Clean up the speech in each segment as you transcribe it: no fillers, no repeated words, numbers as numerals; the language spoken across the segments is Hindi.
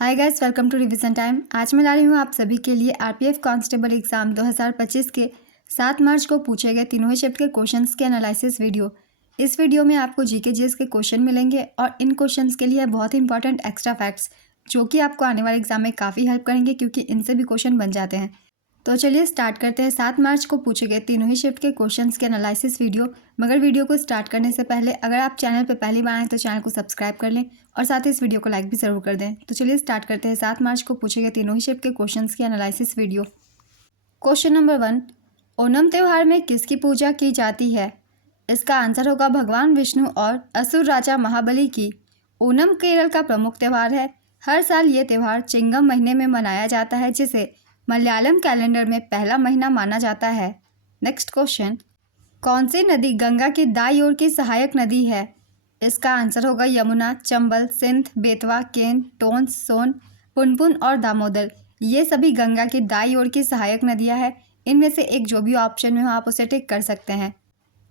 Hi guys, welcome to revision time. आज मैं ला रही हूँ आप सभी के लिए आरपीएफ कांस्टेबल एग्जाम 2025 के 7 मार्च को पूछे गए तीनों ही शिफ्ट के क्वेश्चंस के एनालिसिस वीडियो। इस वीडियो में आपको जीके जीएस के क्वेश्चन मिलेंगे और इन क्वेश्चंस के लिए बहुत ही इंपॉर्टेंट एक्स्ट्रा फैक्ट्स जो कि आपको आने वाले एग्जाम में काफ़ी हेल्प करेंगे क्योंकि इनसे भी क्वेश्चन बन जाते हैं। तो चलिए स्टार्ट करते हैं 7 मार्च को पूछे गए तीनों ही शिफ्ट के क्वेश्चंस के एनालिसिस वीडियो। मगर वीडियो को स्टार्ट करने से पहले अगर आप चैनल पर पहली बार आए तो चैनल को सब्सक्राइब कर लें और साथ ही इस वीडियो को लाइक भी ज़रूर कर दें। तो चलिए स्टार्ट करते हैं 7 मार्च को पूछे गए तीनों ही शिफ्ट के क्वेश्चंस के analysis video. Question number 1, Onam त्यौहार में किसकी पूजा की जाती है? इसका आंसर होगा भगवान विष्णु और असुर राजा महाबली की। ओणम केरल का प्रमुख त्यौहार है। हर साल ये त्यौहार चिंगम महीने में मनाया जाता है जिसे मलयालम कैलेंडर में पहला महीना माना जाता है। नेक्स्ट क्वेश्चन, कौन सी नदी गंगा की दाईं ओर की सहायक नदी है? इसका आंसर होगा यमुना, चंबल, सिंध, बेतवा, केन, टोंस, सोन, पुनपुन और दामोदर। ये सभी गंगा की दाईं ओर की सहायक नदियां हैं। इनमें से एक जो भी ऑप्शन में हो आप उसे टिक कर सकते हैं।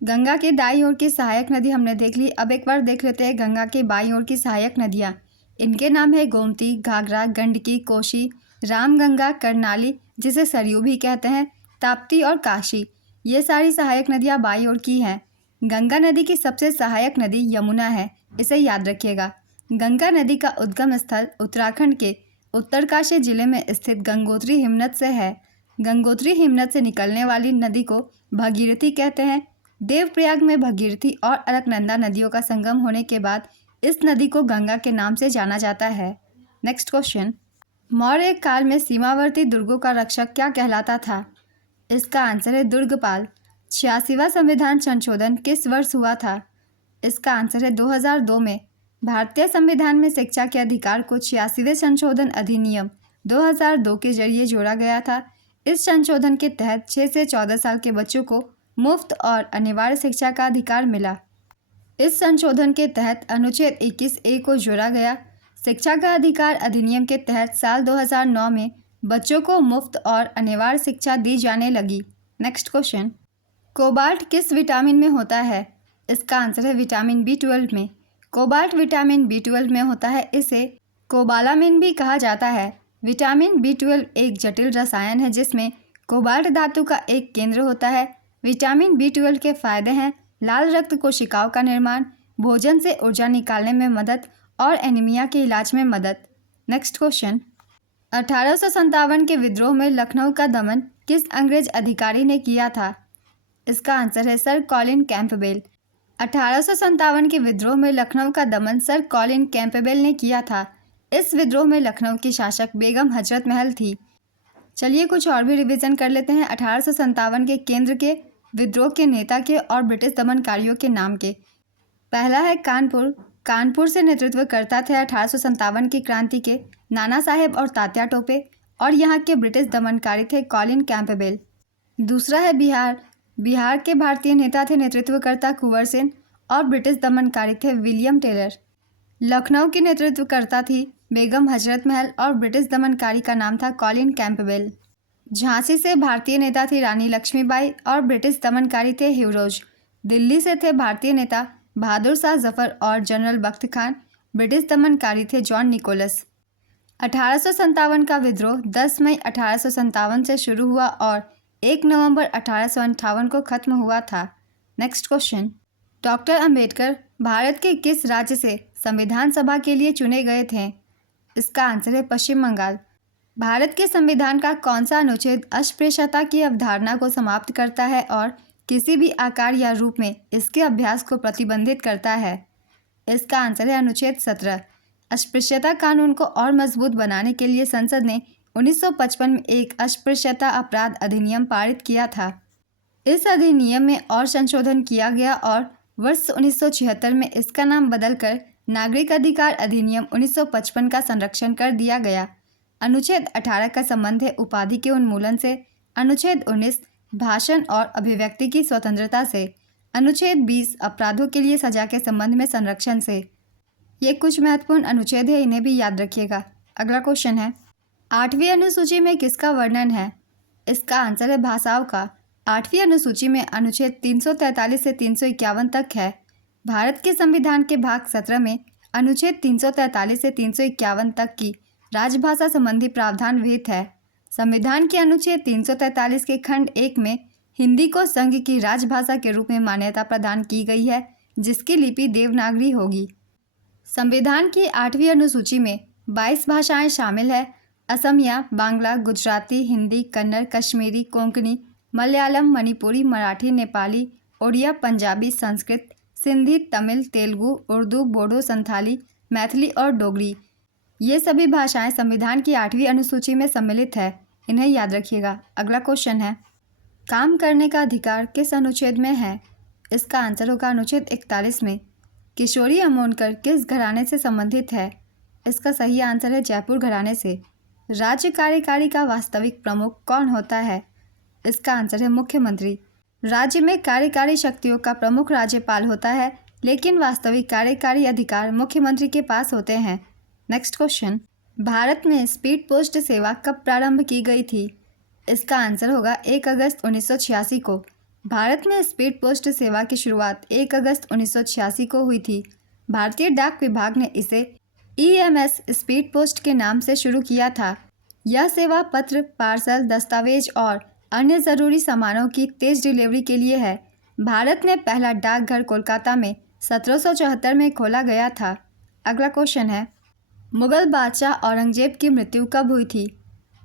गंगा की दाईं ओर की सहायक नदी हमने देख ली। अब एक बार देख लेते हैं गंगा की बाईं ओर की सहायक नदियां। इनके नाम है गोमती, घाघरा, गंडकी, कोशी, रामगंगा, करनाली जिसे सरयू भी कहते हैं, ताप्ती और काशी। ये सारी सहायक नदियां बाईं ओर की हैं। गंगा नदी की सबसे सहायक नदी यमुना है, इसे याद रखिएगा। गंगा नदी का उद्गम स्थल उत्तराखंड के उत्तरकाशी जिले में स्थित गंगोत्री हिमनद से है। गंगोत्री हिमनद से निकलने वाली नदी को भगीरथी कहते हैं। देवप्रयाग में भगीरथी और अलकनंदा नदियों का संगम होने के बाद इस नदी को गंगा के नाम से जाना जाता है। नेक्स्ट क्वेश्चन, मौर्य काल में सीमावर्ती दुर्गों का रक्षक क्या कहलाता था? इसका आंसर है दुर्गपाल। 86वां संविधान संशोधन किस वर्ष हुआ था? इसका आंसर है 2002 में। भारतीय संविधान में शिक्षा के अधिकार को 86वें संशोधन अधिनियम 2002 के जरिए जोड़ा गया था। इस संशोधन के तहत 6 से 14 साल के बच्चों को मुफ्त और अनिवार्य शिक्षा का अधिकार मिला। इस संशोधन के तहत अनुच्छेद 21A को जोड़ा गया। शिक्षा का अधिकार अधिनियम के तहत साल 2009 में बच्चों को मुफ्त और अनिवार्य शिक्षा दी जाने लगी। नेक्स्ट क्वेश्चन, कोबाल्ट किस विटामिन में होता है? इसका आंसर है विटामिन B12 में। कोबाल्ट विटामिन B12 में होता है, इसे कोबालामिन भी कहा जाता है। विटामिन B12 एक जटिल रसायन है जिसमें कोबाल्ट धातु का एक केंद्र होता है। विटामिन B12 के फायदे हैं लाल रक्त कोशिकाओं का निर्माण, भोजन से ऊर्जा निकालने में मदद और एनीमिया के इलाज में मदद। नेक्स्ट क्वेश्चन, 1857 के विद्रोह में लखनऊ का दमन किस अंग्रेज अधिकारी ने किया था? इसका आंसर है सर कॉलिन कैंपबेल। 1857 के विद्रोह में लखनऊ का दमन सर कॉलिन कैंपबेल ने किया था। इस विद्रोह में लखनऊ की शासक बेगम हजरत महल थी। चलिए कुछ और भी रिवीजन कर लेते हैं 1857 के केंद्र के, विद्रोह के नेता के और ब्रिटिश दमनकारियों के नाम के। पहला है कानपुर। कानपुर से नेतृत्व करता थे 1857 की क्रांति के नाना साहेब और तात्या टोपे और यहाँ के ब्रिटिश दमनकारी थे कॉलिन कैंपबेल। दूसरा है बिहार। बिहार के भारतीय नेता थे नेतृत्वकर्ता कुंवर सेन और ब्रिटिश दमनकारी थे विलियम टेलर। लखनऊ की नेतृत्वकर्ता थी बेगम हजरत महल और ब्रिटिश दमनकारी का नाम था कॉलिन कैंपबेल। झांसी से भारतीय नेता थी रानी लक्ष्मीबाई और ब्रिटिश दमनकारी थे ह्यूरोज। दिल्ली से थे भारतीय नेता बहादुर शाह जफर और जनरल बख्त खान। ब्रिटिश दमनकारी थे जॉन निकोलस। 1857 का विद्रोह 10 मई 1857 से शुरू हुआ और 1 नवंबर 1858 को खत्म हुआ था। Next question, doctor Ambedkar Bharat के किस राज्य से संविधान सभा के लिए चुने गए थे? इसका आंसर है पश्चिम बंगाल। भारत के संविधान का कौन सा अनुच्छेद अस्पृश्यता की अवधारणा को समाप्त करता है और किसी भी आकार या रूप में इसके अभ्यास को प्रतिबंधित करता है? इसका आंसर है अनुच्छेद 17। अस्पृश्यता कानून को और मजबूत बनाने के लिए संसद ने 1955 में एक अस्पृश्यता अपराध अधिनियम पारित किया था। इस अधिनियम में और संशोधन किया गया और वर्ष 1976 में इसका नाम बदलकर नागरिक अधिकार अधिनियम 1955 का संरक्षण कर दिया गया। अनुच्छेद 18 का संबंध है उपाधि के उन्मूलन से। अनुच्छेद 19 भाषण और अभिव्यक्ति की स्वतंत्रता से। अनुच्छेद 20 अपराधों के लिए सजा के संबंध में संरक्षण से। ये कुछ महत्वपूर्ण अनुच्छेद है, इन्हें भी याद रखिएगा। अगला क्वेश्चन है, 8वीं अनुसूची में किसका वर्णन है? इसका आंसर है भाषाओं का। 8वीं अनुसूची में अनुच्छेद 343 से 351 तक है। भारत के संविधान के भाग 17 में अनुच्छेद 343 से 351 तक की राजभाषा संबंधी प्रावधान विहित है। संविधान के अनुच्छेद 343 के खंड 1 में हिंदी को संघ की राजभाषा के रूप में मान्यता प्रदान की गई है, जिसकी लिपि देवनागरी होगी। संविधान की 8वीं अनुसूची में 22 भाषाएं शामिल है। असमिया, बांग्ला, गुजराती, हिंदी, कन्नड़, कश्मीरी, कोंकणी, मलयालम, मणिपुरी, मराठी, नेपाली, ओडिया, पंजाबी, संस्कृत, सिंधी, तमिल, तेलुगु, उर्दू, बोडो, संथाली, मैथिली और डोगरी। ये सभी भाषाएं संविधान की 8वीं अनुसूची में सम्मिलित है। इन्हें याद रखिएगा। अगला क्वेश्चन है, काम करने का अधिकार किस अनुच्छेद में है? इसका आंसर होगा अनुच्छेद 41 में। किशोरी अमोनकर किस घराने से संबंधित है? इसका सही आंसर है जयपुर घराने से। राज्य कार्यकारी का वास्तविक प्रमुख कौन होता है? इसका आंसर है मुख्यमंत्री। राज्य में कार्यकारी शक्तियों का प्रमुख राज्यपाल होता है, लेकिन वास्तविक कार्यकारी अधिकार मुख्यमंत्री के पास होते हैं। नेक्स्ट क्वेश्चन, भारत में स्पीड पोस्ट सेवा कब प्रारंभ की गई थी? इसका आंसर होगा 1 अगस्त 1986 को। भारत में स्पीड पोस्ट सेवा की शुरुआत 1 अगस्त 1986 को हुई थी। भारतीय डाक विभाग ने इसे EMS स्पीड पोस्ट के नाम से शुरू किया था। यह सेवा पत्र, पार्सल, दस्तावेज और अन्य ज़रूरी सामानों की तेज़ डिलीवरी के लिए है। भारत में पहला डाकघर कोलकाता में 1774 में खोला गया था। अगला क्वेश्चन है, मुगल बादशाह औरंगजेब की मृत्यु कब हुई थी?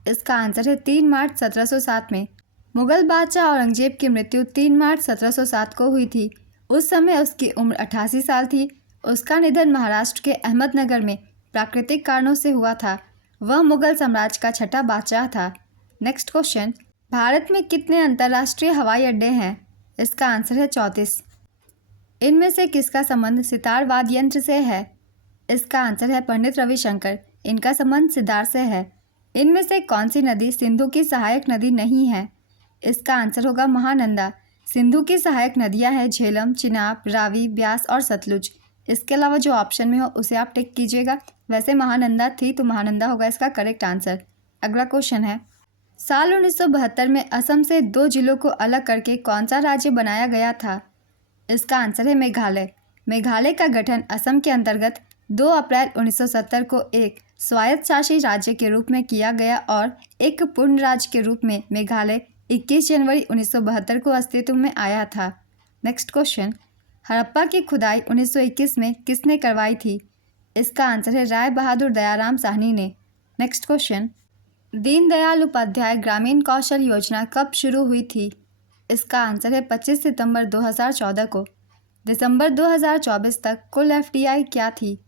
इसका आंसर है 3 मार्च 1707 में। मुगल बादशाह औरंगजेब की मृत्यु 3 मार्च 1707 को हुई थी। उस समय उसकी उम्र 88 साल थी। उसका निधन महाराष्ट्र के अहमदनगर में प्राकृतिक कारणों से हुआ था। वह मुगल साम्राज्य का छठा बादशाह था। नेक्स्ट क्वेश्चन, भारत में कितने अंतर्राष्ट्रीय हवाई अड्डे हैं? इसका आंसर है 34। इनमें से किसका संबंध सितार वाद्य यंत्र से है? इसका आंसर है पंडित रविशंकर। इनका संबंध सितार से है। इनमें से कौन सी नदी सिंधु की सहायक नदी नहीं है? इसका आंसर होगा महानंदा। सिंधु की सहायक नदियां हैं झेलम, चिनाब, रावी, ब्यास और सतलुज। इसके अलावा जो ऑप्शन में हो उसे आप टिक कीजिएगा। वैसे महानंदा थी तो महानंदा होगा इसका करेक्ट आंसर। अगला क्वेश्चन है, साल 1972 में असम से 2 जिलों को अलग करके कौन सा राज्य बनाया गया था? इसका आंसर है मेघालय। मेघालय का गठन असम के अंतर्गत 2 अप्रैल 1970 को एक स्वायत्त शासी राज्य के रूप में किया गया और एक पूर्ण राज्य के रूप में मेघालय 21 जनवरी 1972 को अस्तित्व में आया था। नेक्स्ट क्वेश्चन, हड़प्पा की खुदाई 1921 में किसने करवाई थी? इसका आंसर है राय बहादुर दयाराम साहनी ने। नेक्स्ट क्वेश्चन, दीनदयाल उपाध्याय ग्रामीण कौशल योजना कब शुरू हुई थी? इसका आंसर है 25 सितंबर 2014 को। दिसंबर 2024 तक कुल FDI क्या थी?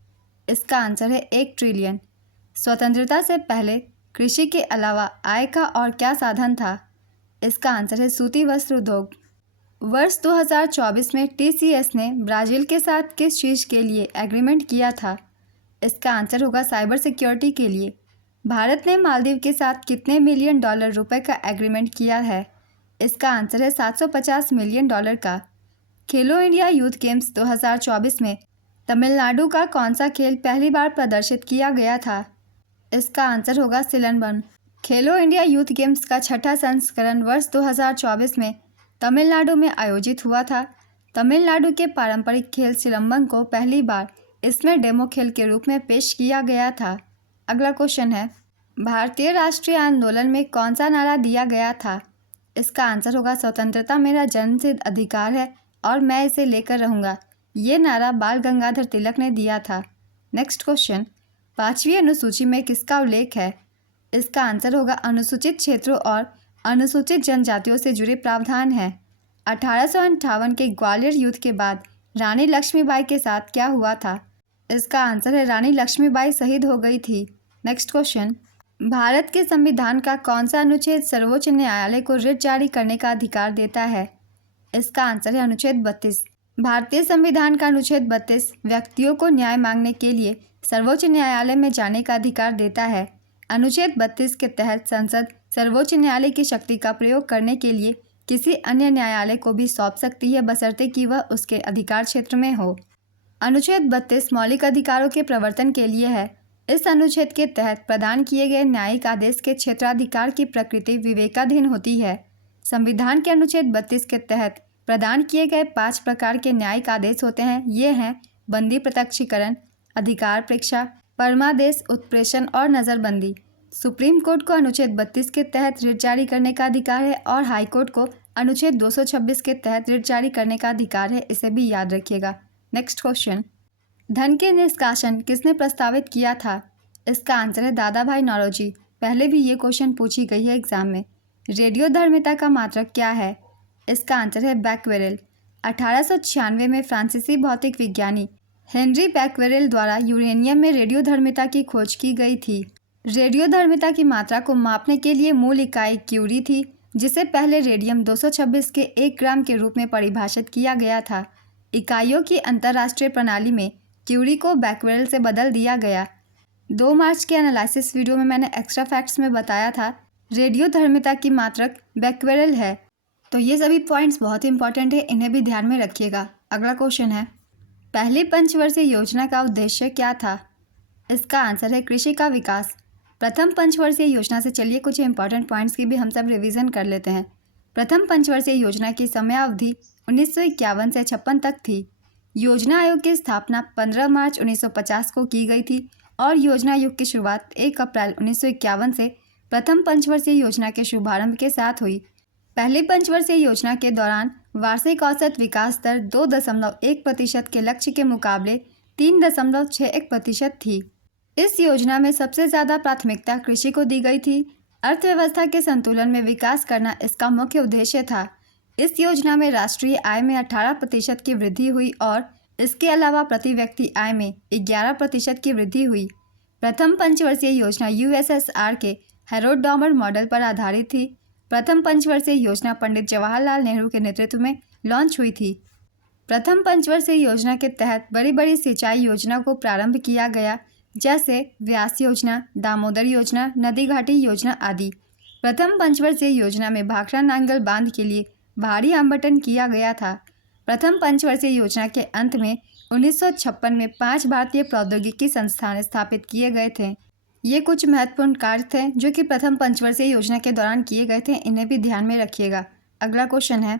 इसका आंसर है 1 ट्रिलियन। स्वतंत्रता से पहले कृषि के अलावा आय का और क्या साधन था? इसका आंसर है सूती वस्त्र उद्योग। वर्ष 2024 में TCS ने ब्राज़ील के साथ किस चीज़ के लिए एग्रीमेंट किया था? इसका आंसर होगा साइबर सिक्योरिटी के लिए। भारत ने मालदीव के साथ कितने मिलियन डॉलर रुपए का एग्रीमेंट किया है? इसका आंसर है 750 मिलियन डॉलर का। खेलो इंडिया यूथ गेम्स 2024 में तमिलनाडु का कौन सा खेल पहली बार प्रदर्शित किया गया था? इसका आंसर होगा सिलंबम। खेलो इंडिया यूथ गेम्स का छठा संस्करण वर्ष 2024 में तमिलनाडु में आयोजित हुआ था। तमिलनाडु के पारंपरिक खेल सिलंबम को पहली बार इसमें डेमो खेल के रूप में पेश किया गया था। अगला क्वेश्चन है, भारतीय राष्ट्रीय आंदोलन में कौन सा नारा दिया गया था? इसका आंसर होगा स्वतंत्रता मेरा जन्मसिद्ध अधिकार है और मैं इसे लेकर रहूँगा। ये नारा बाल गंगाधर तिलक ने दिया था। नेक्स्ट क्वेश्चन, 5वीं अनुसूची में किसका उल्लेख है? इसका आंसर होगा अनुसूचित क्षेत्रों और अनुसूचित जनजातियों से जुड़े प्रावधान हैं। 1858 के ग्वालियर युद्ध के बाद रानी लक्ष्मीबाई के साथ क्या हुआ था? इसका आंसर है रानी लक्ष्मीबाई शहीद हो गई थी। नेक्स्ट क्वेश्चन, भारत के संविधान का कौन सा अनुच्छेद सर्वोच्च न्यायालय को रिट जारी करने का अधिकार देता है? इसका आंसर है अनुच्छेद 32। भारतीय संविधान का अनुच्छेद 32 व्यक्तियों को न्याय मांगने के लिए सर्वोच्च न्यायालय में जाने का अधिकार देता है। अनुच्छेद 32 के तहत संसद सर्वोच्च न्यायालय की शक्ति का प्रयोग करने के लिए किसी अन्य न्यायालय को भी सौंप सकती है, बशर्ते कि वह उसके अधिकार क्षेत्र में हो। अनुच्छेद 32 मौलिक अधिकारों के प्रवर्तन के लिए है। इस अनुच्छेद के तहत प्रदान किए गए न्यायिक आदेश के क्षेत्राधिकार की प्रकृति विवेकाधीन होती है। संविधान के अनुच्छेद 32 के तहत प्रदान किए गए 5 प्रकार के न्यायिक आदेश होते हैं। ये हैं बंदी प्रत्यक्षीकरण, अधिकार परीक्षा, परमादेश, उत्प्रेषण और नज़रबंदी। सुप्रीम कोर्ट को अनुच्छेद 32 के तहत रिट जारी करने का अधिकार है और हाई कोर्ट को अनुच्छेद 226 के तहत रिट जारी करने का अधिकार है। इसे भी याद रखिएगा। नेक्स्ट क्वेश्चन, धन के निष्कासन किसने प्रस्तावित किया था? इसका आंसर है दादा भाई नौरोजी। पहले भी ये क्वेश्चन पूछी गई है एग्जाम में। रेडियोधर्मिता का मात्रक क्या है? इसका आंसर है बैक्वेरेल। 1896 में फ्रांसीसी भौतिक विज्ञानी हेनरी बैक्वेरेल द्वारा यूरेनियम में रेडियोधर्मिता की खोज की गई थी। रेडियोधर्मिता की मात्रा को मापने के लिए मूल इकाई क्यूरी थी, जिसे पहले रेडियम 226 के 1 ग्राम के रूप में परिभाषित किया गया था। इकाइयों की अंतर्राष्ट्रीय प्रणाली में क्यूरी को बैक्वेरेल से बदल दिया गया। 2 मार्च के एनालिसिस वीडियो में मैंने एक्स्ट्रा फैक्ट्स में बताया था रेडियोधर्मिता की मात्रक बैक्वेरेल है। तो ये सभी पॉइंट्स बहुत इंपॉर्टेंट है, इन्हें भी ध्यान में रखिएगा। अगला क्वेश्चन है, पहली पंचवर्षीय योजना का उद्देश्य क्या था? इसका आंसर है कृषि का विकास। प्रथम पंचवर्षीय योजना से चलिए कुछ इंपॉर्टेंट पॉइंट्स की भी हम सब रिवीजन कर लेते हैं। प्रथम पंचवर्षीय योजना की समयावधि 1951 से 56 तक थी। योजना आयोग की स्थापना 15 मार्च 1950 को की गई थी और योजना आयोग की शुरुआत 1 अप्रैल 1951 से प्रथम पंचवर्षीय योजना के शुभारंभ के साथ हुई। पहली पंचवर्षीय योजना के दौरान वार्षिक औसत विकास दर 2.1% के लक्ष्य के मुकाबले 3.61% थी। इस योजना में सबसे ज़्यादा प्राथमिकता कृषि को दी गई थी। अर्थव्यवस्था के संतुलन में विकास करना इसका मुख्य उद्देश्य था। इस योजना में राष्ट्रीय आय में 18% की वृद्धि हुई और इसके अलावा प्रति व्यक्ति आय में 11% की वृद्धि हुई। प्रथम पंचवर्षीय योजना यूएसएसआर के हैरोल्ड डॉमर मॉडल पर आधारित थी। प्रथम पंचवर्षीय योजना पंडित जवाहरलाल नेहरू के नेतृत्व में लॉन्च हुई थी। प्रथम पंचवर्षीय योजना के तहत बड़ी बड़ी सिंचाई योजना को प्रारंभ किया गया, जैसे व्यास योजना, दामोदर योजना, नदी घाटी योजना आदि। प्रथम पंचवर्षीय योजना में भाखड़ा नांगल बांध के लिए भारी आवंटन किया गया था। प्रथम पंचवर्षीय योजना के अंत में 1956 में 5 भारतीय प्रौद्योगिकी संस्थान स्थापित किए गए थे। ये कुछ महत्वपूर्ण कार्य थे जो कि प्रथम पंचवर्षीय योजना के दौरान किए गए थे, इन्हें भी ध्यान में रखिएगा। अगला क्वेश्चन है,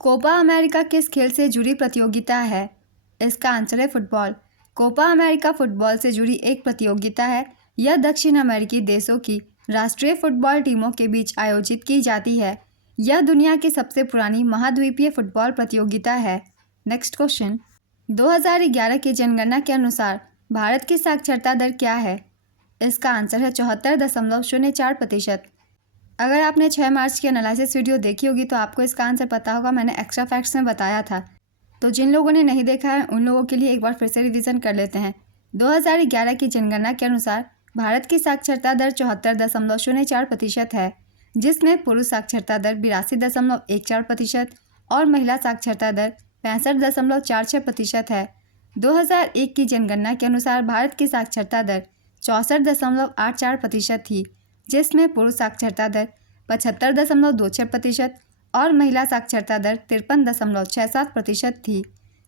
कोपा अमेरिका किस खेल से जुड़ी प्रतियोगिता है? इसका आंसर है फुटबॉल। कोपा अमेरिका फुटबॉल से जुड़ी एक प्रतियोगिता है। यह दक्षिण अमेरिकी देशों की राष्ट्रीय फुटबॉल टीमों के बीच आयोजित की जाती है। यह दुनिया की सबसे पुरानी महाद्वीपीय फुटबॉल प्रतियोगिता है। नेक्स्ट क्वेश्चन, 2011 की जनगणना के अनुसार भारत की साक्षरता दर क्या है? इसका आंसर है 74.04%। अगर आपने 6 मार्च की एनालिसिस वीडियो देखी होगी तो आपको इसका आंसर पता होगा, मैंने एक्स्ट्रा फैक्ट्स में बताया था। तो जिन लोगों ने नहीं देखा है उन लोगों के लिए एक बार फिर से रिवीजन कर लेते हैं। 2011 की जनगणना के अनुसार भारत की साक्षरता दर 74.04% है, जिसमें पुरुष साक्षरता दर 82.14% और महिला साक्षरता दर 65.46% है। 2001 की जनगणना के अनुसार भारत की साक्षरता दर 64.84% थी, जिसमें पुरुष साक्षरता दर 75.26% और महिला साक्षरता दर 53.67% थी।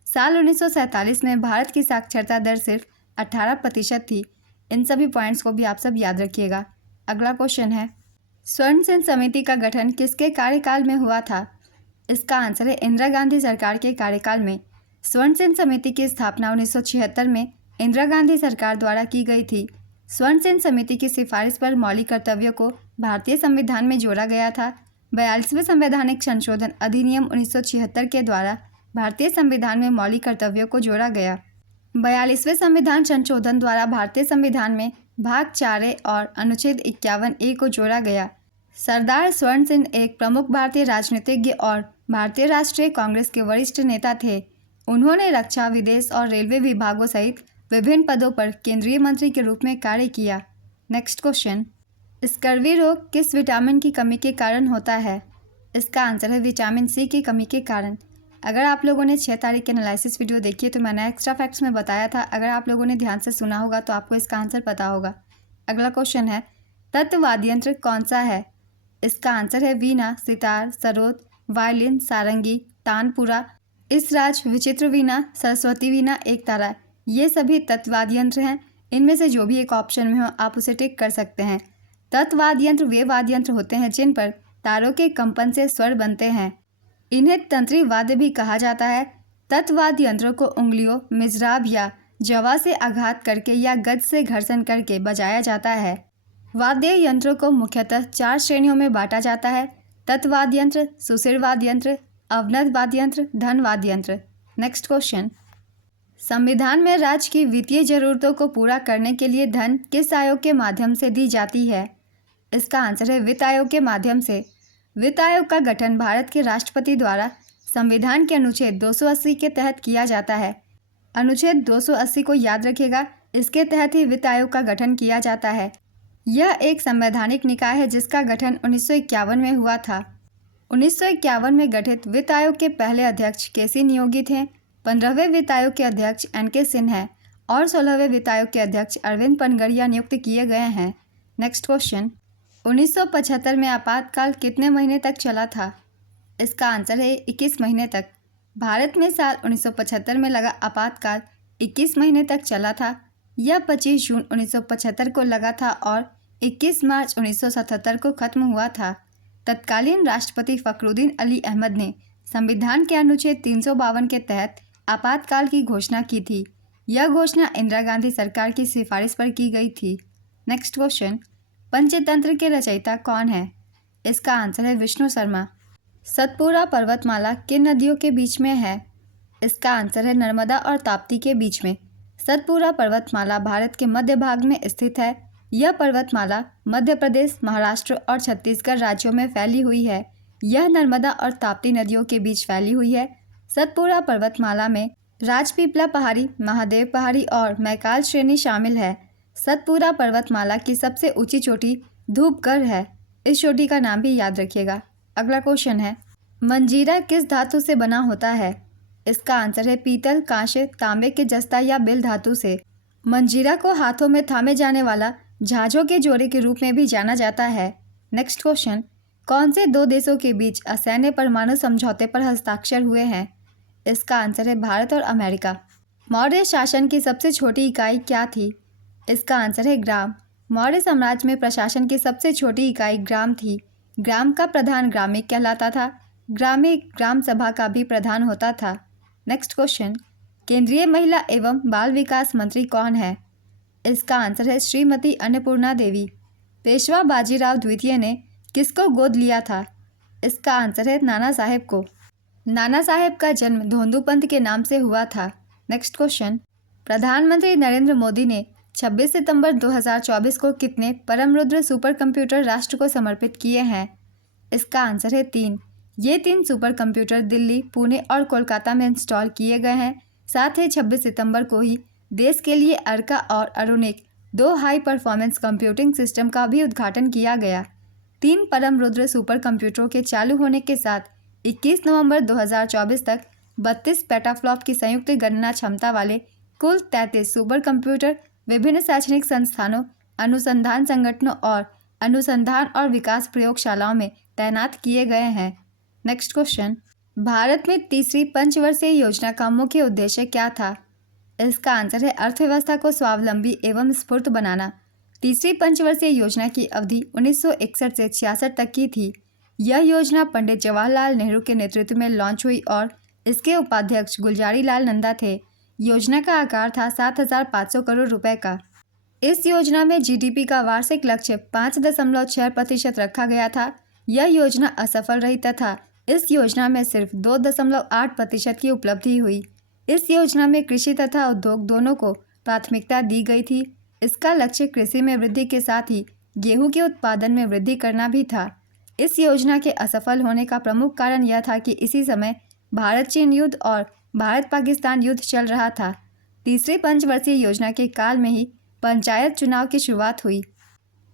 साल 1947 में भारत की साक्षरता दर सिर्फ 18% थी। इन सभी पॉइंट्स को भी आप सब याद रखिएगा। अगला क्वेश्चन है, स्वर्ण सिंह समिति का गठन किसके कार्यकाल में हुआ था? इसका आंसर है इंदिरा गांधी सरकार के कार्यकाल में। स्वर्ण सिंह समिति की स्थापना 1976 में इंदिरा गांधी सरकार द्वारा की गई थी। स्वर्ण सिंह समिति की सिफारिश पर मौलिक कर्तव्यों को भारतीय संविधान में जोड़ा गया था। 42वें संवैधानिक संशोधन अधिनियम 1976 के द्वारा भारतीय संविधान में मौलिक कर्तव्यों को जोड़ा गया। 42वें संविधान संशोधन द्वारा भारतीय संविधान में भाग 4A और अनुच्छेद 51A को जोड़ा गया। सरदार स्वर्ण सिंह एक प्रमुख भारतीय राजनीतिज्ञ और भारतीय राष्ट्रीय कांग्रेस के वरिष्ठ नेता थे। उन्होंने रक्षा, विदेश और रेलवे विभागों सहित विभिन्न पदों पर केंद्रीय मंत्री के रूप में कार्य किया। नेक्स्ट क्वेश्चन, स्कर्वी रोग किस विटामिन की कमी के कारण होता है? इसका आंसर है विटामिन सी की कमी के कारण। अगर आप लोगों ने 6 तारीख के एनालिसिस वीडियो देखी है तो मैंने एक्स्ट्रा फैक्ट्स में बताया था। अगर आप लोगों ने ध्यान से सुना होगा तो आपको इसका आंसर पता होगा। अगला क्वेश्चन है, तत्ववाद्य यंत्र कौन सा है? इसका आंसर है वीणा, सितार, सरोद, वायलिन, सारंगी, तानपुरा, इसराज, विचित्र वीणा, सरस्वती वीणा, एक तारा। ये सभी तत्ववाद्य यंत्र हैं। इनमें से जो भी एक ऑप्शन में हो आप उसे टिक कर सकते हैं। तत्ववाद्य यंत्र वे वाद्य यंत्र होते हैं जिन पर तारों के कंपन से स्वर बनते हैं। इन्हें तंत्री वाद्य भी कहा जाता है। तत्ववाद्य यंत्रों को उंगलियों, मिजराब या जवा से आघात करके या गज से घर्षण करके बजाया जाता है। वाद्य यंत्रों को मुख्यतः 4 श्रेणियों में बांटा जाता है: तत्वाद्य यंत्र, सुषिर वाद्य यंत्र, अवनद वाद्य यंत्र, धन वाद्य यंत्र। नेक्स्ट क्वेश्चन, संविधान में राज्य की वित्तीय जरूरतों को पूरा करने के लिए धन किस आयोग के माध्यम से दी जाती है? इसका आंसर है वित्त आयोग के माध्यम से। वित्त आयोग का गठन भारत के राष्ट्रपति द्वारा संविधान के अनुच्छेद 280 के तहत किया जाता है। अनुच्छेद 280 को याद रखिएगा, इसके तहत ही वित्त आयोग का गठन किया जाता है। यह एक संवैधानिक निकाय है जिसका गठन 1951 में हुआ था। 1951 में गठित वित्त आयोग के पहले अध्यक्ष केसी नियोगी थे। 15वें वित्त आयोग के अध्यक्ष एन.के. सिन्हा और 16वें वित्त आयोग के अध्यक्ष अरविंद पनगड़िया नियुक्त किए गए हैं। नेक्स्ट क्वेश्चन, 1975 में आपातकाल कितने महीने तक चला था? इसका आंसर है 21 महीने तक। भारत में साल 1975 में लगा आपातकाल 21 महीने तक चला था। यह 25 जून 1975 को लगा था और 21 मार्च 1977 को खत्म हुआ था। तत्कालीन राष्ट्रपति फखरुद्दीन अली अहमद ने संविधान के अनुच्छेद 352 के तहत आपातकाल की घोषणा की थी। यह घोषणा इंदिरा गांधी सरकार की सिफारिश पर की गई थी। नेक्स्ट क्वेश्चन, पंचतंत्र के रचयिता कौन है? इसका आंसर है विष्णु शर्मा। सतपुरा पर्वतमाला किन नदियों के बीच में है? इसका आंसर है नर्मदा और ताप्ती के बीच में। सतपुरा पर्वतमाला भारत के मध्य भाग में स्थित है। यह पर्वतमाला मध्य प्रदेश, महाराष्ट्र और छत्तीसगढ़ राज्यों में फैली हुई है। यह नर्मदा और ताप्ती नदियों के बीच फैली हुई है। सतपुरा पर्वतमाला में राजपीपला पहाड़ी, महादेव पहाड़ी और मैकाल श्रेणी शामिल है। सतपुरा पर्वतमाला की सबसे ऊंची चोटी धूपगढ़ है। इस चोटी का नाम भी याद रखिएगा। अगला क्वेश्चन है, मंजीरा किस धातु से बना होता है? इसका आंसर है पीतल, कांस्य, तांबे के जस्ता या बिल धातु से। मंजीरा को हाथों में थामे जाने वाला जहाजों के जोड़े के रूप में भी जाना जाता है। नेक्स्ट क्वेश्चन, कौन से 2 देशों के बीच असैन्य परमाणु समझौते पर हस्ताक्षर हुए हैं? इसका आंसर है भारत और अमेरिका। मौर्य शासन की सबसे छोटी इकाई क्या थी? इसका आंसर है ग्राम। मौर्य साम्राज्य में प्रशासन की सबसे छोटी इकाई ग्राम थी। ग्राम का प्रधान ग्रामिक कहलाता था। ग्रामिक ग्राम सभा का भी प्रधान होता था। नेक्स्ट क्वेश्चन, केंद्रीय महिला एवं बाल विकास मंत्री कौन है? इसका आंसर है श्रीमती अन्नपूर्णा देवी। पेशवा बाजीराव द्वितीय ने किसको गोद लिया था? इसका आंसर है नाना साहेब को। नाना साहेब का जन्म धोंदूपंत के नाम से हुआ था। नेक्स्ट क्वेश्चन, प्रधानमंत्री नरेंद्र मोदी ने 26 सितंबर 2024 को कितने परमरुद्र सुपर कंप्यूटर राष्ट्र को समर्पित किए हैं? इसका आंसर है 3। ये 3 सुपर कंप्यूटर दिल्ली, पुणे और कोलकाता में इंस्टॉल किए गए हैं। साथ ही 26 सितंबर को ही देश के लिए अर्का और अरुणिक 2 हाई परफॉर्मेंस कंप्यूटिंग सिस्टम का भी उद्घाटन किया गया। 3 परमरुद्र सुपर कंप्यूटरों के चालू होने के साथ 21 नवंबर 2024 तक 32 पेटाफ्लॉप की संयुक्त गणना क्षमता वाले कुल 33 सुपर कंप्यूटर विभिन्न शैक्षणिक संस्थानों, अनुसंधान संगठनों और अनुसंधान और विकास प्रयोगशालाओं में तैनात किए गए हैं। नेक्स्ट क्वेश्चन, भारत में तीसरी पंचवर्षीय योजना का मुख्य उद्देश्य क्या था? इसका आंसर है अर्थव्यवस्था को स्वावलंबी एवं स्फूर्त बनाना। तीसरी पंचवर्षीय योजना की अवधि 1961 से 66 तक की थी। यह योजना पंडित जवाहरलाल नेहरू के नेतृत्व में लॉन्च हुई और इसके उपाध्यक्ष गुलजारी लाल नंदा थे। योजना का आकार था 7,500 करोड़ रुपए का। इस योजना में जीडीपी का वार्षिक लक्ष्य 5.6% रखा गया था। यह योजना असफल रही तथा इस योजना में सिर्फ 2.8% की उपलब्धि हुई। इस योजना में कृषि तथा उद्योग दोनों को प्राथमिकता दी गई थी। इसका लक्ष्य कृषि में वृद्धि के साथ ही गेहूं के उत्पादन में वृद्धि करना भी था। इस योजना के असफल होने का प्रमुख कारण यह था कि इसी समय भारत चीन युद्ध और भारत पाकिस्तान युद्ध चल रहा था। तीसरी पंचवर्षीय योजना के काल में ही पंचायत चुनाव की शुरुआत हुई।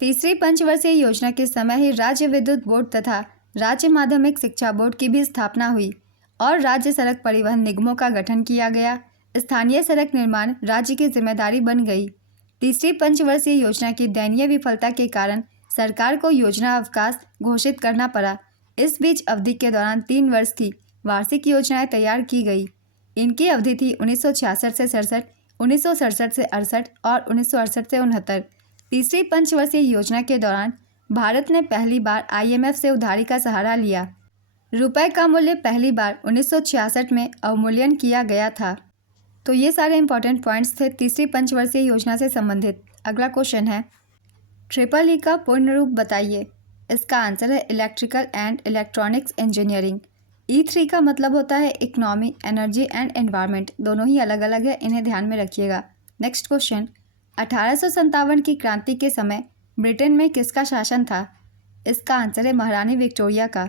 तीसरी पंचवर्षीय योजना के समय ही राज्य विद्युत बोर्ड तथा राज्य माध्यमिक शिक्षा बोर्ड की भी स्थापना हुई और राज्य सड़क परिवहन निगमों का गठन किया गया। स्थानीय सड़क निर्माण राज्य की जिम्मेदारी बन गई। तीसरी पंचवर्षीय योजना की दयनीय विफलता के कारण सरकार को योजना अवकाश घोषित करना पड़ा। इस बीच अवधि के दौरान 3 वर्ष की वार्षिक योजनाएं तैयार की गई। इनकी अवधि थी 1966 से 67, 1967 से 68 और 1968 से 69। तीसरी पंचवर्षीय योजना के दौरान भारत ने पहली बार IMF से उधारी का सहारा लिया। रुपए का मूल्य पहली बार 1966 में अवमूल्यन किया गया था। तो ये सारे इंपॉर्टेंट पॉइंट्स थे तीसरी पंचवर्षीय योजना से संबंधित। अगला क्वेश्चन है, ट्रिपल ई का पूर्ण रूप बताइए। इसका आंसर है electrical and electronics engineering. E3 का मतलब होता है इकोनॉमी, एनर्जी एंड एनवायरनमेंट, दोनों ही अलग अलग है, इन्हें ध्यान में रखिएगा। नेक्स्ट क्वेश्चन, 1857 की क्रांति के समय ब्रिटेन में किसका शासन था? इसका आंसर है महारानी विक्टोरिया का।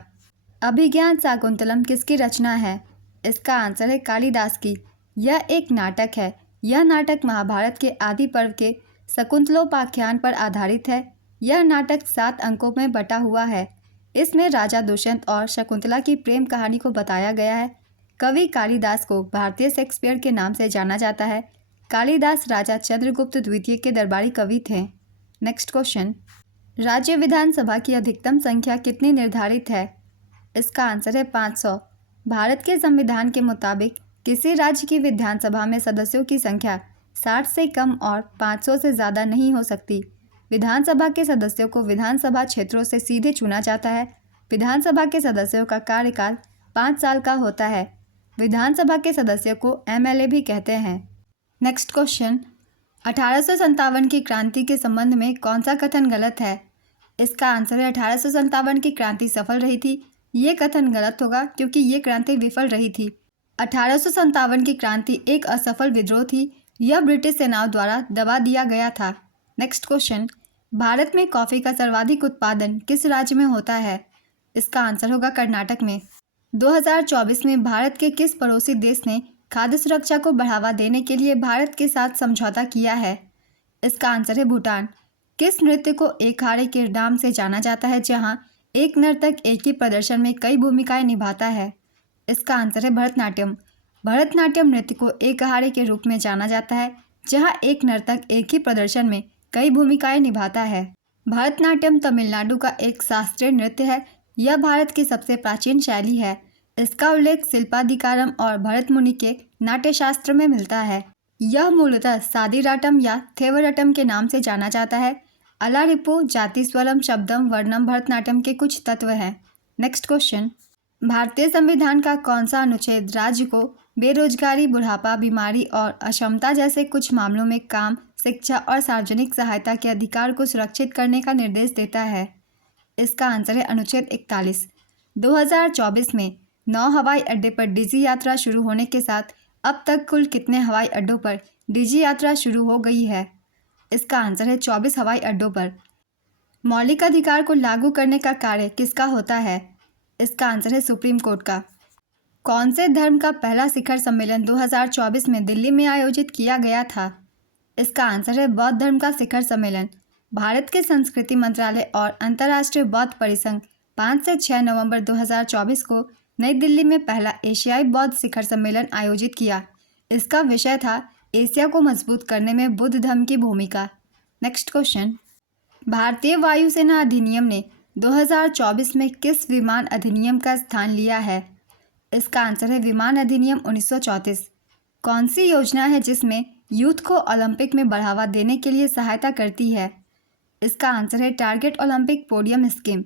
अभिज्ञान शाकुंतलम किसकी रचना है? इसका आंसर है कालिदास की। यह एक नाटक है। यह नाटक महाभारत के आदि पर्व के शकुंतलोपाख्यान पर आधारित है। यह नाटक 7 अंकों में बटा हुआ है। इसमें राजा दुष्यंत और शकुंतला की प्रेम कहानी को बताया गया है। कवि कालिदास को भारतीय शेक्सपियर के नाम से जाना जाता है। कालिदास राजा चंद्रगुप्त द्वितीय के दरबारी कवि थे। नेक्स्ट क्वेश्चन, राज्य विधानसभा की अधिकतम संख्या कितनी निर्धारित है? इसका आंसर है 500। भारत के संविधान के मुताबिक किसी राज्य की विधानसभा में सदस्यों की संख्या 60 से कम और 500 से ज़्यादा नहीं हो सकती। विधानसभा के सदस्यों को विधानसभा क्षेत्रों से सीधे चुना जाता है। विधानसभा के सदस्यों का कार्यकाल 5 साल का होता है। विधानसभा के सदस्यों को MLA भी कहते हैं। नेक्स्ट क्वेश्चन, 1857 की क्रांति के संबंध में कौन सा कथन गलत है? इसका आंसर है 1857 की क्रांति सफल रही थी। ये कथन गलत होगा क्योंकि ये क्रांति विफल रही थी। 1857 की क्रांति एक असफल विद्रोह थी। यह ब्रिटिश सेनाओं द्वारा दबा दिया गया था। नेक्स्ट क्वेश्चन, भारत में कॉफ़ी का सर्वाधिक उत्पादन किस राज्य में होता है? इसका आंसर होगा कर्नाटक में। 2024 में भारत के किस पड़ोसी देश ने खाद्य सुरक्षा को बढ़ावा देने के लिए भारत के साथ समझौता किया है? इसका आंसर है भूटान। किस नृत्य को एकहारे के नाम से जाना जाता है जहां एक नर्तक एक ही प्रदर्शन में कई भूमिकाएं निभाता है? इसका आंसर है भरतनाट्यम। भरतनाट्यम नृत्य को एकहारे के रूप में जाना जाता है जहां एक नर्तक एक ही प्रदर्शन में कई भूमिकाएं निभाता है। भरतनाट्यम तमिलनाडु का एक शास्त्रीय नृत्य है। यह भारत की सबसे प्राचीन शैली है। इसका उल्लेख शिल्पाधिकारम और भरत मुनि के नाट्यशास्त्र में मिलता है। यह मूलतः सादीराटम या थेवरटम के नाम से जाना जाता है। अलारिपु, जातिस्वरम, शब्दम, वर्णम भरतनाट्यम के कुछ तत्व हैं। नेक्स्ट क्वेश्चन, भारतीय संविधान का कौन सा अनुच्छेद राज्य को बेरोजगारी, बुढ़ापा, बीमारी और अक्षमता जैसे कुछ मामलों में काम, शिक्षा और सार्वजनिक सहायता के अधिकार को सुरक्षित करने का निर्देश देता है? इसका आंसर है अनुच्छेद 41। 2024 में 9 हवाई अड्डे पर डिजी यात्रा शुरू होने के साथ अब तक कुल कितने हवाई अड्डों पर डिजी यात्रा शुरू हो गई है? इसका आंसर है 24 हवाई अड्डों पर। मौलिक अधिकार को लागू करने का कार्य किसका होता है? इसका आंसर है सुप्रीम कोर्ट का। कौन से धर्म का पहला शिखर सम्मेलन 2024 में दिल्ली में आयोजित किया गया था? इसका आंसर है बौद्ध धर्म का शिखर सम्मेलन। भारत के संस्कृति मंत्रालय और अंतर्राष्ट्रीय बौद्ध परिसंघ 5 से 6 नवंबर 2024 को नई दिल्ली में पहला एशियाई बौद्ध शिखर सम्मेलन आयोजित किया। इसका विषय था एशिया को मजबूत करने में बुद्ध धर्म की भूमिका। नेक्स्ट क्वेश्चन, भारतीय वायुसेना अधिनियम ने 2024 में किस विमान अधिनियम का स्थान लिया है? इसका आंसर है विमान अधिनियम 1934। कौन सी योजना है जिसमें यूथ को ओलंपिक में बढ़ावा देने के लिए सहायता करती है? इसका आंसर है target Olympic podium scheme.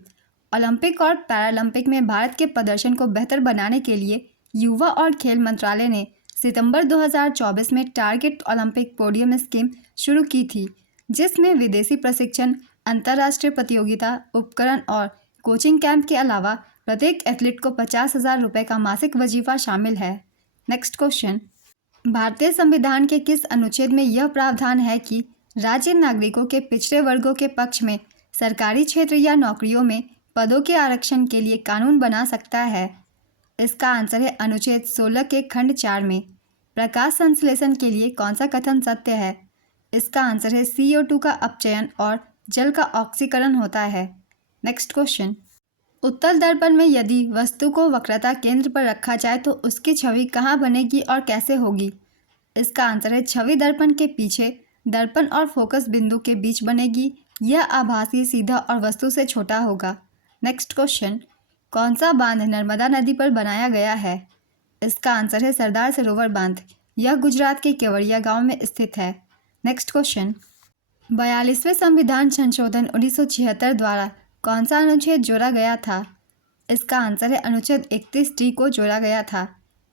Olympic और पैरालंपिक में भारत के प्रदर्शन को बेहतर बनाने के लिए युवा और खेल मंत्रालय ने सितंबर 2024 में टारगेट ओलंपिक पोडियम स्कीम शुरू की थी, जिसमें विदेशी प्रशिक्षण, अंतर्राष्ट्रीय प्रतियोगिता, उपकरण और कोचिंग कैंप के अलावा प्रत्येक एथलीट को 50,000 रुपये का मासिक वजीफा शामिल है। नेक्स्ट क्वेश्चन, भारतीय संविधान के किस अनुच्छेद में यह प्रावधान है कि राज्य नागरिकों के पिछड़े वर्गों के पक्ष में सरकारी क्षेत्र या नौकरियों में पदों के आरक्षण के लिए कानून बना सकता है? इसका आंसर है अनुच्छेद 16 के खंड 4 में। प्रकाश संश्लेषण के लिए कौन सा कथन सत्य है? इसका आंसर है CO2 का अपचयन और जल का ऑक्सीकरण होता है। नेक्स्ट क्वेश्चन, उत्तल दर्पण में यदि वस्तु को वक्रता केंद्र पर रखा जाए तो उसकी छवि कहाँ बनेगी और कैसे होगी? इसका आंसर है छवि दर्पण के पीछे दर्पण और फोकस बिंदु के बीच बनेगी। यह आभासी, सीधा और वस्तु से छोटा होगा। नेक्स्ट क्वेश्चन, कौन सा बांध नर्मदा नदी पर बनाया गया है? इसका आंसर है सरदार सरोवर बांध। यह गुजरात के केवड़िया गांव में स्थित है। नेक्स्ट क्वेश्चन, 42वें संविधान संशोधन 1976 द्वारा कौन सा अनुच्छेद जोड़ा गया था? इसका आंसर है अनुच्छेद 31D को जोड़ा गया था।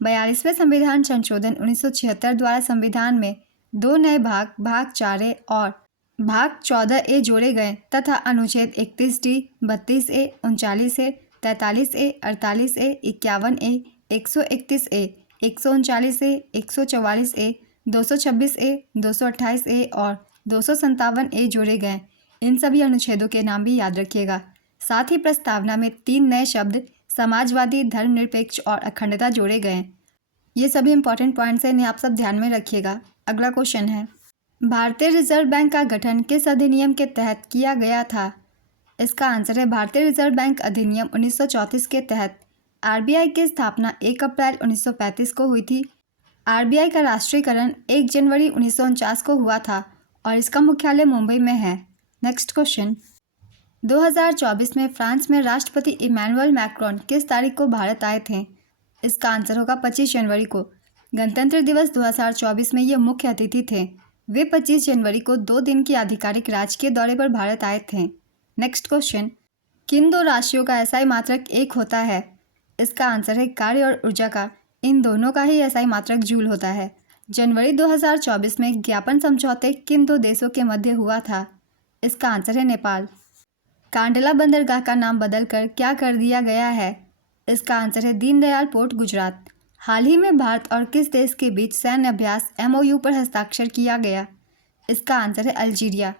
42वें संविधान संशोधन 1976 द्वारा संविधान में 2 नए भाग 4A और भाग 14A जोड़े गए तथा अनुच्छेद 31D, 32A, 39A, 43A, 48A, 51A, 131A, 139A, 144A, 226A, 228A और 257A जोड़े गए। इन सभी अनुच्छेदों के नाम भी याद रखिएगा। साथ ही प्रस्तावना में 3 नए शब्द समाजवादी, धर्मनिरपेक्ष और अखंडता जोड़े गए। ये सभी इंपॉर्टेंट पॉइंट्स हैं, इन्हें आप सब ध्यान में रखिएगा। अगला क्वेश्चन है, भारतीय रिजर्व बैंक का गठन किस अधिनियम के तहत किया गया था? इसका आंसर है भारतीय रिजर्व बैंक अधिनियम 1934 के तहत आरबीआई की स्थापना 1 अप्रैल 1935 को हुई थी। आरबीआई का राष्ट्रीयकरण 1 जनवरी 1949 को हुआ था और इसका मुख्यालय मुंबई में है। नेक्स्ट क्वेश्चन, 2024 में फ्रांस में राष्ट्रपति इमैनुअल मैक्रोन किस तारीख को भारत आए थे? इसका आंसर होगा 25 जनवरी को। गणतंत्र दिवस 2024 में ये मुख्य अतिथि थे। वे 25 जनवरी को 2 दिन की आधिकारिक राजकीय दौरे पर भारत आए थे। नेक्स्ट क्वेश्चन, किन 2 राशियों का एसआई मात्रक 1 होता है? इसका आंसर है कार्य और ऊर्जा का। इन दोनों का ही एसआई मात्रक जूल होता है। जनवरी 2024 में ज्ञापन समझौते किन 2 देशों के मध्य हुआ था? इसका आंसर है नेपाल। कांडला बंदरगाह का नाम बदलकर क्या कर दिया गया है? इसका आंसर है दीनदयाल पोर्ट, गुजरात। हाल ही में भारत और किस देश के बीच सैन्य अभ्यास MOU पर हस्ताक्षर किया गया? इसका आंसर है अल्जीरिया।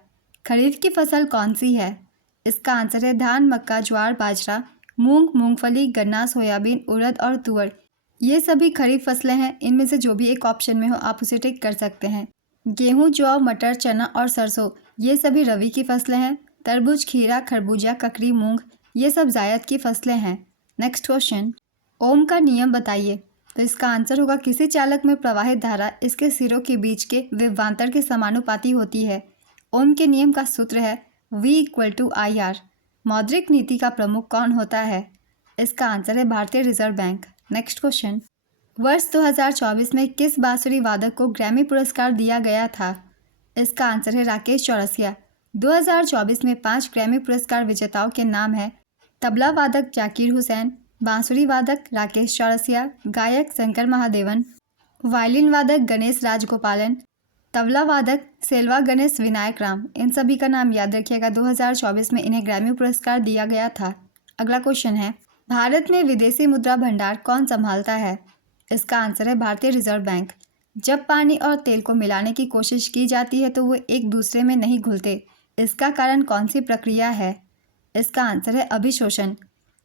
खरीफ की फसल कौन सी है? इसका आंसर है धान, मक्का, ज्वार, बाजरा, मूंग, मूंगफली, गन्ना, सोयाबीन, उड़द और तुअर। ये सभी खरीफ फसलें हैं। इनमें से जो भी एक ऑप्शन में हो आप उसे टिक कर सकते हैं। गेहूं, जौ, मटर, चना और सरसों ये सभी रबी की फसलें हैं। तरबूज, खीरा, खरबूजा, ककड़ी, मूंग ये सब जायद की फसलें हैं। नेक्स्ट क्वेश्चन, ओम का नियम बताइए। तो इसका आंसर होगा किसी चालक में प्रवाहित धारा इसके सिरों के बीच के विभवांतर के समानुपाती होती है। ओम के नियम का सूत्र है V=IR। मौद्रिक नीति का प्रमुख कौन होता है? इसका आंसर है भारतीय रिजर्व बैंक। नेक्स्ट क्वेश्चन, वर्ष 2024 में किस बांसुरी वादक को ग्रैमी पुरस्कार दिया गया था? इसका आंसर है राकेश चौरसिया। 2024 में 5 ग्रैमी पुरस्कार विजेताओं के नाम हैं तबला वादक जाकिर हुसैन, बांसुरी वादक राकेश चौरसिया, गायक शंकर महादेवन, वायलिन वादक गणेश राजगोपालन, तबला वादक सेल्वा गणेश विनायक राम। इन सभी का नाम याद रखिएगा। 2024 में इन्हें ग्रैमी पुरस्कार दिया गया था। अगला क्वेश्चन है, भारत में विदेशी मुद्रा भंडार कौन संभालता है? इसका आंसर है भारतीय रिजर्व बैंक। जब पानी और तेल को मिलाने की कोशिश की जाती है तो वो एक दूसरे में नहीं घुलते। इसका कारण कौन सी प्रक्रिया है? इसका आंसर है अभिशोषण।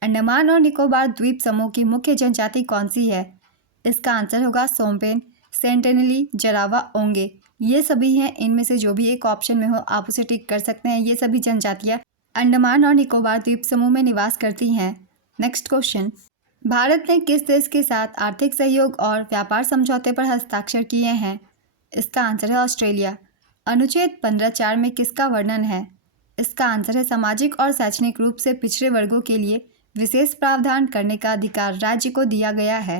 अंडमान और निकोबार द्वीप समूह की मुख्य जनजाति कौन सी है? इसका आंसर होगा सोम्पेन, सेंटेनली, जरावा, ओंगे। ये सभी हैं। इनमें से जो भी एक ऑप्शन में हो आप उसे टिक कर सकते हैं। ये सभी जनजातियाँ अंडमान और निकोबार द्वीप समूह में निवास करती हैं। नेक्स्ट क्वेश्चन, भारत ने किस देश के साथ आर्थिक सहयोग और व्यापार समझौते पर हस्ताक्षर किए हैं? इसका आंसर है ऑस्ट्रेलिया। अनुच्छेद 15(4) में किसका वर्णन है? इसका आंसर है सामाजिक और शैक्षणिक रूप से पिछड़े वर्गों के लिए विशेष प्रावधान करने का अधिकार राज्य को दिया गया है।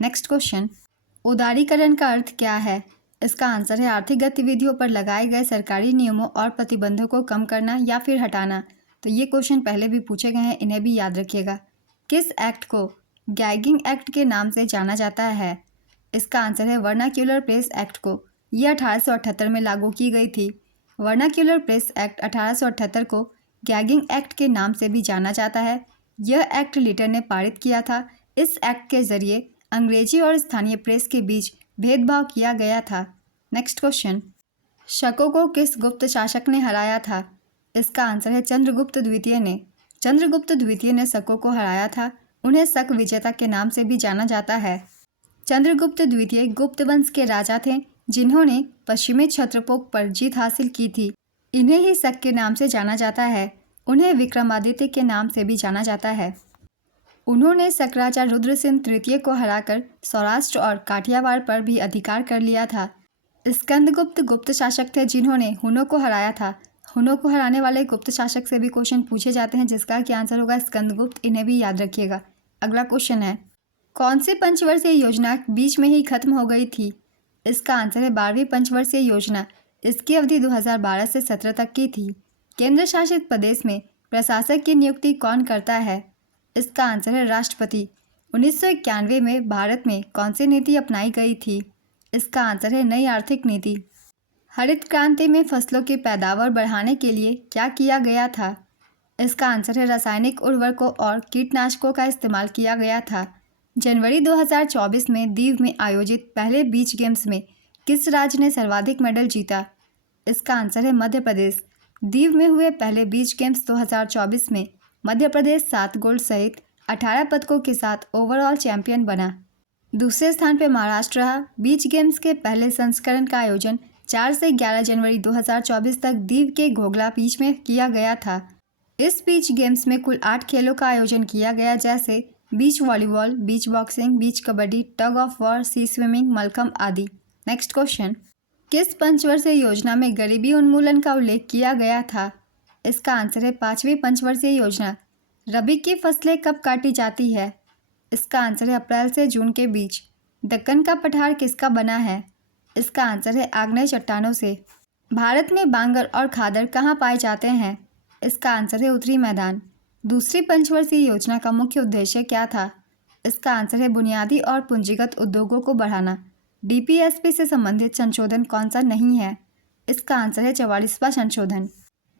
नेक्स्ट क्वेश्चन, उदारीकरण का अर्थ क्या है? इसका आंसर है आर्थिक गतिविधियों पर लगाए गए सरकारी नियमों और प्रतिबंधों को कम करना या फिर हटाना। तो ये क्वेश्चन पहले भी पूछे गए हैं, इन्हें भी याद रखिएगा। किस एक्ट को गैगिंग एक्ट के नाम से जाना जाता है? इसका आंसर है वर्नाक्यूलर प्रेस एक्ट को। यह 1878 में लागू की गई थी। वर्नाक्यूलर प्रेस एक्ट 1878 को गैगिंग एक्ट के नाम से भी जाना जाता है। यह एक्ट लीटर ने पारित किया था। इस एक्ट के जरिए अंग्रेजी और स्थानीय प्रेस के बीच भेदभाव किया गया था। नेक्स्ट क्वेश्चन, शकों को किस गुप्त शासक ने हराया था? इसका आंसर है चंद्रगुप्त द्वितीय ने। चंद्रगुप्त द्वितीय ने शकों को हराया था। उन्हें शक विजेता के नाम से भी जाना जाता है। चंद्रगुप्त द्वितीय गुप्त वंश के राजा थे जिन्होंने पश्चिमी क्षत्रपों पर जीत हासिल की थी। इन्हें ही शक के नाम से जाना जाता है। उन्हें विक्रमादित्य के नाम से भी जाना जाता है। उन्होंने शक राजा रुद्रसेन तृतीय को हराकर सौराष्ट्र और काठियावाड़ पर भी अधिकार कर लिया था। स्कंदगुप्त गुप्त शासक थे जिन्होंने हुनों को हराया था। हुनों को हराने वाले गुप्त शासक से भी क्वेश्चन पूछे जाते हैं, जिसका कि आंसर होगा स्कंदगुप्त। इन्हें भी याद रखिएगा। अगला क्वेश्चन है, कौन सी पंचवर्षीय योजना बीच में ही खत्म हो गई थी? इसका आंसर है 12वीं पंचवर्षीय योजना। इसकी अवधि 2012 से 17 तक की थी। केंद्र शासित प्रदेश में प्रशासक की नियुक्ति कौन करता है? इसका आंसर है राष्ट्रपति। 1991 में भारत में कौन सी नीति अपनाई गई थी? इसका आंसर है नई आर्थिक नीति। हरित क्रांति में फसलों की पैदावार बढ़ाने के लिए क्या किया गया था? इसका आंसर है रासायनिक उर्वरकों और कीटनाशकों का इस्तेमाल किया गया था। जनवरी 2024 में दीव में आयोजित पहले बीच गेम्स में किस राज्य ने सर्वाधिक मेडल जीता? इसका आंसर है मध्य प्रदेश। दीव में हुए पहले बीच गेम्स 2024 में मध्य प्रदेश 7 गोल्ड सहित 18 पदकों के साथ ओवरऑल चैंपियन बना। दूसरे स्थान पर महाराष्ट्र रहा। बीच गेम्स के पहले संस्करण का आयोजन 4 से 11 जनवरी 2024 तक दीव के घोघला बीच में किया गया था। इस बीच गेम्स में कुल 8 खेलों का आयोजन किया गया, जैसे beach volleyball, beach boxing, beach kabaddi, tug of war, sea swimming, mallakhamb आदि। नेक्स्ट क्वेश्चन, किस पंचवर्षीय योजना में गरीबी उन्मूलन का उल्लेख किया गया था? इसका आंसर है 5वीं पंचवर्षीय योजना। रबी की फसलें कब काटी जाती है? इसका आंसर है अप्रैल से जून के बीच। दक्कन का पठार किसका बना है? इसका आंसर है आग्नेय चट्टानों से। भारत में बांगर और खादर कहाँ पाए जाते हैं? इसका आंसर है उत्तरी मैदान। दूसरी पंचवर्षीय योजना का मुख्य उद्देश्य क्या था? इसका आंसर है बुनियादी और पूंजीगत उद्योगों को बढ़ाना। डीपीएसपी से संबंधित संशोधन कौन सा नहीं है? इसका आंसर है 44वां संशोधन।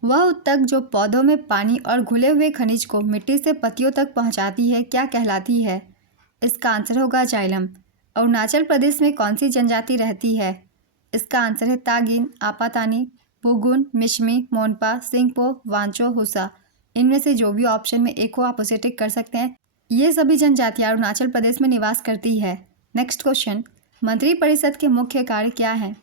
वह उत्तक जो पौधों में पानी और घुले हुए खनिज को मिट्टी से पत्तियों तक पहुंचाती है क्या कहलाती है? इसका आंसर होगा जाइलम। अरुणाचल प्रदेश में कौन सी जनजाति रहती है? इसका आंसर है तागिन, आपातानी, बुगुन, मिशमी, मोनपा, सिंगपो, वांचो, हुसा। इनमें से जो भी ऑप्शन में एक को आप उसे टिक कर सकते हैं। ये सभी जनजातियाँ अरुणाचल प्रदेश में निवास करती है। नेक्स्ट क्वेश्चन, मंत्रिपरिषद के मुख्य कार्य क्या हैं?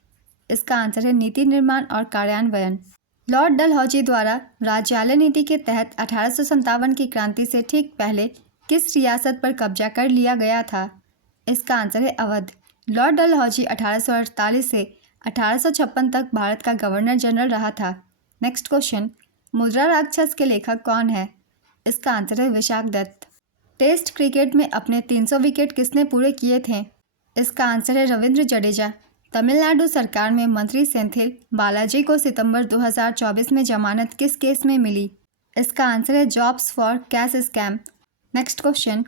इसका आंसर है नीति निर्माण और कार्यान्वयन। लॉर्ड डलहौजी द्वारा राज्यालय नीति के तहत 1857 की क्रांति से ठीक पहले किस रियासत पर कब्जा कर लिया गया था? इसका आंसर है अवध। लॉर्ड डलहौजी 1848 से 1856 तक भारत का गवर्नर जनरल रहा था। नेक्स्ट क्वेश्चन, मुद्रा राक्षस के लेखक कौन है? इसका आंसर है विशाख दत्त। टेस्ट क्रिकेट में अपने 300 विकेट किसने पूरे किए थे? इसका आंसर है रविंद्र जडेजा। तमिलनाडु सरकार में मंत्री सेंथिल बालाजी को सितंबर 2024 में जमानत किस केस में मिली? इसका आंसर है jobs for cash scam. Next question,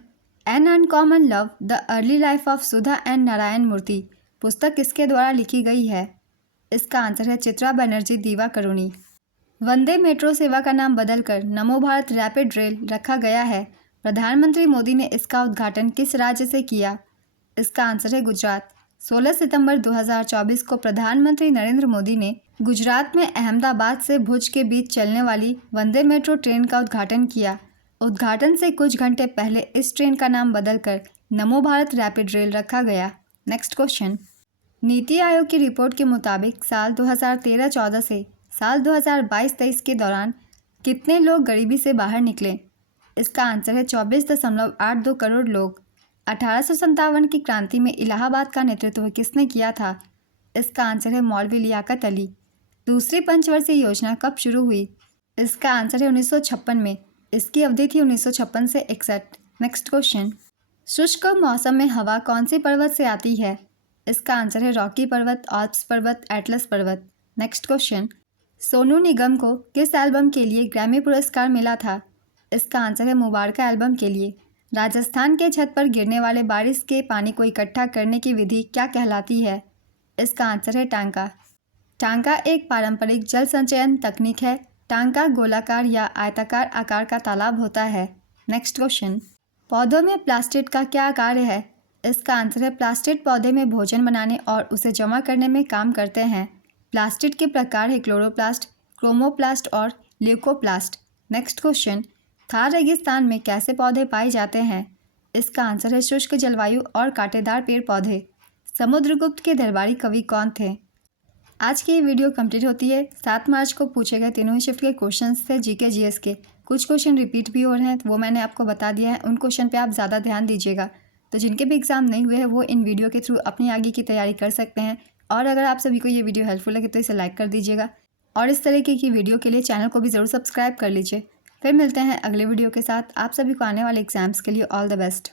an uncommon love the early life of Sudha and Narayana Murthy पुस्तक किसके द्वारा लिखी गई है? इसका आंसर है चित्रा बनर्जी दिवाकरुणी। वंदे मेट्रो सेवा का नाम बदलकर नमो भारत रैपिड रेल रखा गया है। प्रधानमंत्री मोदी ने इसका उद्घाटन किस राज्य से किया? इसका आंसर है गुजरात। 16 सितंबर 2024 को प्रधानमंत्री नरेंद्र मोदी ने गुजरात में अहमदाबाद से भुज के बीच चलने वाली वंदे मेट्रो ट्रेन का उद्घाटन किया। उद्घाटन से कुछ घंटे पहले इस ट्रेन का नाम बदलकर नमो भारत रैपिड रेल रखा गया। नेक्स्ट क्वेश्चन, नीति आयोग की रिपोर्ट के मुताबिक साल 2013-14 से साल 2022-23 के दौरान कितने लोग गरीबी से बाहर निकले? इसका आंसर है 24.82 करोड़ लोग। 1857 की क्रांति में इलाहाबाद का नेतृत्व किसने किया था? इसका आंसर है मौलवी लियाकत अली। दूसरी पंचवर्षीय योजना कब शुरू हुई? इसका आंसर है 1956 में। इसकी अवधि थी 1956 से 61। नेक्स्ट क्वेश्चन, शुष्क मौसम में हवा कौन सी पर्वत से आती है? इसका आंसर है रॉकी पर्वत, आल्प्स पर्वत, एटलस पर्वत। नेक्स्ट क्वेश्चन, सोनू निगम को किस एल्बम के लिए ग्रैमी पुरस्कार मिला था? इसका आंसर है मुबारका एल्बम के लिए। राजस्थान के छत पर गिरने वाले बारिश के पानी को इकट्ठा करने की विधि क्या कहलाती है? इसका आंसर है टांका। टांका एक पारंपरिक जल संचयन तकनीक है। टांका गोलाकार या आयताकार आकार का तालाब होता है। नेक्स्ट क्वेश्चन, पौधों में प्लास्टिड का क्या कार्य है? इसका आंसर है प्लास्टिड पौधे में भोजन बनाने और उसे जमा करने में काम करते हैं। प्लास्टिड के प्रकार है क्लोरोप्लास्ट, क्रोमोप्लास्ट और ल्यूकोप्लास्ट। नेक्स्ट क्वेश्चन, थार रेगिस्तान में कैसे पौधे पाए जाते हैं? इसका आंसर है शुष्क जलवायु और कांटेदार पेड़ पौधे। समुद्रगुप्त के दरबारी कवि कौन थे? आज की ये वीडियो कंप्लीट होती है। 7 मार्च को पूछे गए तीनों ही शिफ्ट के क्वेश्चंस थे जीके जीएस के। कुछ क्वेश्चन रिपीट भी हो रहे हैं, वो मैंने आपको बता दिया है। उन क्वेश्चन पे आप ज़्यादा ध्यान दीजिएगा। तो जिनके भी एग्जाम नहीं हुए हैं वो इन वीडियो के थ्रू अपनी आगे की तैयारी कर सकते हैं। और अगर आप सभी को ये वीडियो हेल्पफुल लगे तो इसे लाइक कर दीजिएगा और इस तरीके की वीडियो के लिए चैनल को भी ज़रूर सब्सक्राइब कर लीजिए। फिर मिलते हैं अगले वीडियो के साथ। आप सभी को आने वाले एग्जाम्स के लिए ऑल द बेस्ट।